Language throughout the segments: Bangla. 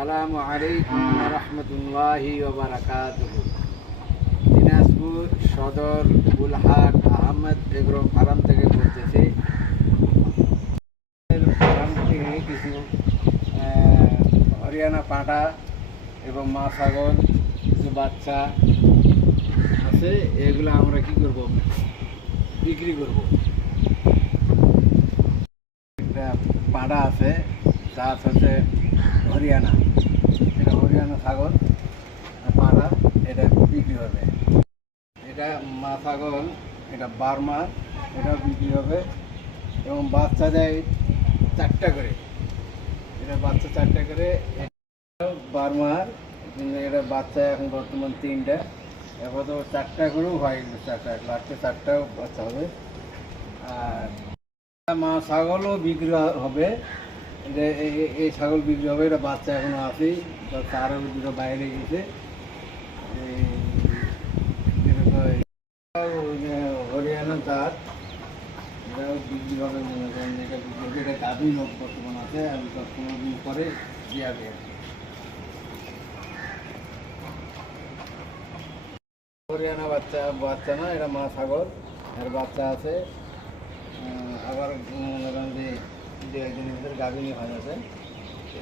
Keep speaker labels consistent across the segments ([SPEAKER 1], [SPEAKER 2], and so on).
[SPEAKER 1] আসসালামু আলাইকুম রহমতুল্লাহি দিনাজপুর সদর বুলহাট আহমেদ এগ্রো ফার্ম থেকে বলতেছি। ফার্ম থেকে কিছু হরিয়ানা পাঁঠা এবং মা ছাগল কিছু বাচ্চা আছে, এগুলো আমরা কি করব? বিক্রি করব। একটা পাঁঠা আছে জাত হচ্ছে হরিয়ানা। এটা হরিয়ানা ছাগল পাঁঠা এটা বিক্রি হবে। এটা মা ছাগল, এটা বার্মা, এটা বিক্রি হবে। এবং বাচ্চা দেয় চারটা করে। এটা বাচ্চা চারটা করে বার্মার, এটা বাচ্চা এখন বর্তমান তিনটা। তো চারটা করেও হয়, চারটা লাস্টে চারটাও বাচ্চা হবে। আর মা ছাগলও বিক্রি হবে। এই- ছাগল বিক্রি হবে, এটা বাচ্চা এখনও আছেই বা তারও দুটো বাইরে গেছে। হরিয়ানা জাত, এটাও বিক্রি হবে মনে করেন এটা বিক্রি হবে, এটা গাভীন বর্তমান আছে, আমি দশ পনেরো দিন পরে দিয়ে আর হরিয়ানা বাচ্চা বাচ্চা না, এটা মা ছাগল, এর বাচ্চা আছে। আবার মনে করেন যে দু একদিনের ভিতরে গাভিনী হয়ে আছে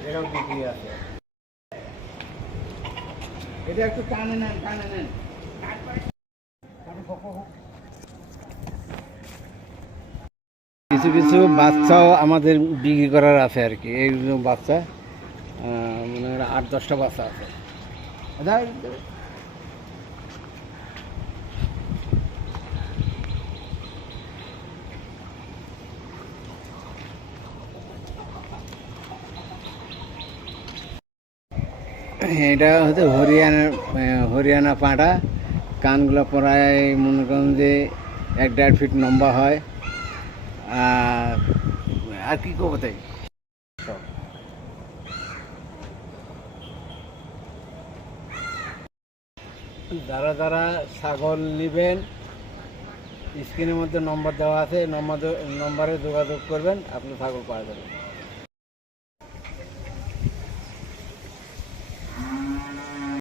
[SPEAKER 1] এটাও বিক্রি আছে। এটা একটু টানে নেন টানে নেন। কিছু কিছু বাচ্চাও আমাদের বিক্রি করার আছে আর কি। এই বাচ্চা মানে আট দশটা বাচ্চা আছে। এটা হচ্ছে হরিয়ানা হরিয়ানা পাঁটা কানগুলো প্রায় মনে করেন যে এক দেড় ফিট লম্বা হয়। আর আর কি করব তাই? যারা যারা ছাগল নেবেন, স্ক্রিনের মধ্যে নম্বর দেওয়া আছে নম্বর নম্বরে যোগাযোগ করবেন, আপনি ছাগল পাওয়া যাবেন